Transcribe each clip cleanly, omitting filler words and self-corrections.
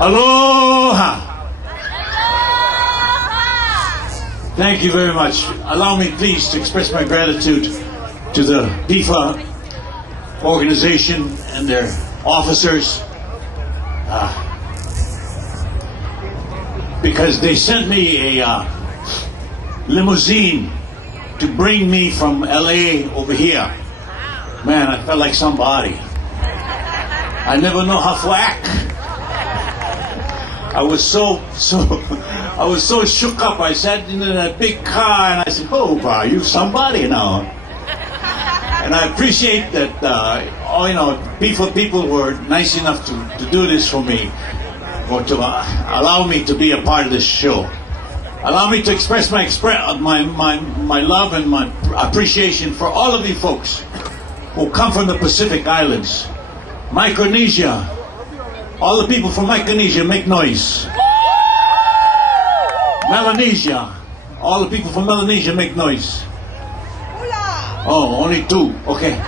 Aloha! Thank you very much. Allow me, please, to express my gratitude to the PIFA organization and their officers, because they sent me a limousine to bring me from LA over here. Man, I felt like somebody. I never know how to act. I was so shook up. I sat in that big car and I said, "Oh, wow, you somebody now." And I appreciate that, PIFA people were nice enough to do this for me, or to allow me to be a part of this show. Allow me to express my love and my appreciation for all of you folks who come from the Pacific Islands. Micronesia. All the people from Micronesia, make noise. Melanesia. All the people from Melanesia, make noise. Oh, only two. Okay.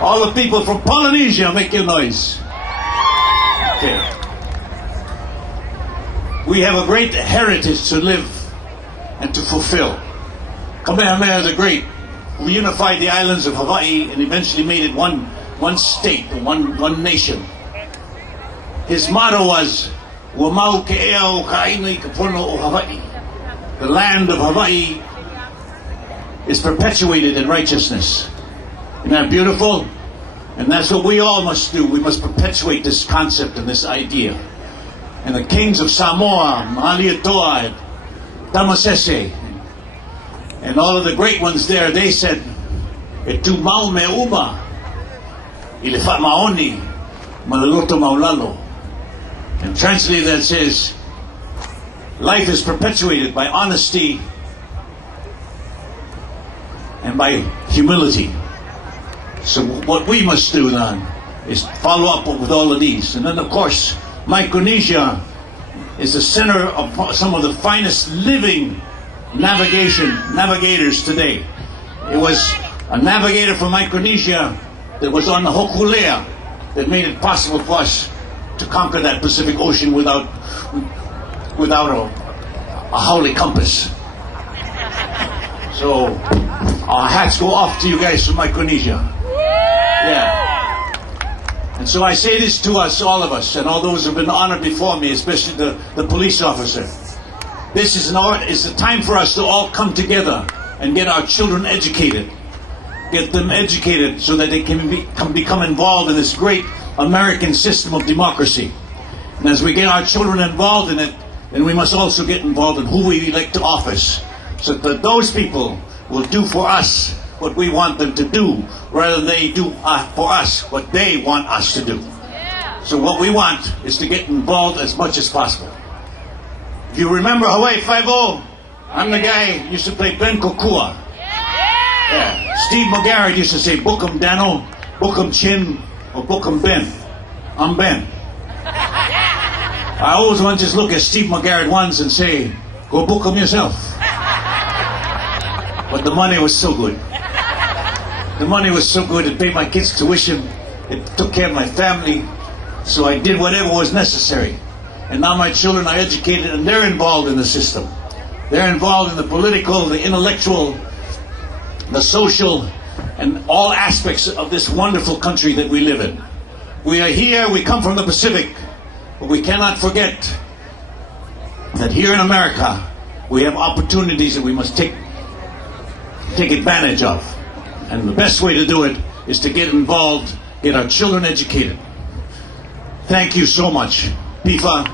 All the people from Polynesia, make your noise. Okay. We have a great heritage to live and to fulfill. Kamehameha the Great, who unified the islands of Hawaii and eventually made it one state, one nation. His motto was, "Wa mau ke ea o ka ina I ka pono o Hawaii." The land of Hawaii is perpetuated in righteousness. Isn't that beautiful? And that's what we all must do. We must perpetuate this concept and this idea. And the kings of Samoa, Malietoa, and Tamasese, and all of the great ones there, they said, "E tu mau me uma, I le wha maoni, malaloto maulalo." And translated that says, life is perpetuated by honesty and by humility. So what we must do then is follow up with all of these. And then of course, Micronesia is the center of some of the finest living navigators today. It was a navigator from Micronesia that was on the Hokulea that made it possible for us to conquer that Pacific Ocean without a haole compass. So our hats go off to you guys from Micronesia. Yeah. And so I say this to us, all of us, and all those who have been honored before me, especially the police officer. This is the time for us to all come together and get our children educated. Get them educated so that they can become involved in this great American system of democracy. And as we get our children involved in it, then we must also get involved in who we elect to office, so that those people will do for us what we want them to do, rather than they do for us what they want us to do. So what we want is to get involved as much as possible. If you remember Hawaii 5-0, I'm the guy who used to play Ben Kokua. Yeah. Steve McGarrett used to say, "Book 'em Dano, book 'em Chin, or book 'em Ben." I'm Ben. I always want to just look at Steve McGarrett once and say, "Go book 'em yourself." But the money was so good. The money was so good, it paid my kids' tuition, it took care of my family, so I did whatever was necessary. And now my children are educated and they're involved in the system. They're involved in the political, the intellectual, the social, and all aspects of this wonderful country that we live in. We are here, we come from the Pacific, but we cannot forget that here in America, we have opportunities that we must take advantage of. And the best way to do it is to get involved, get our children educated. Thank you so much. PIFA.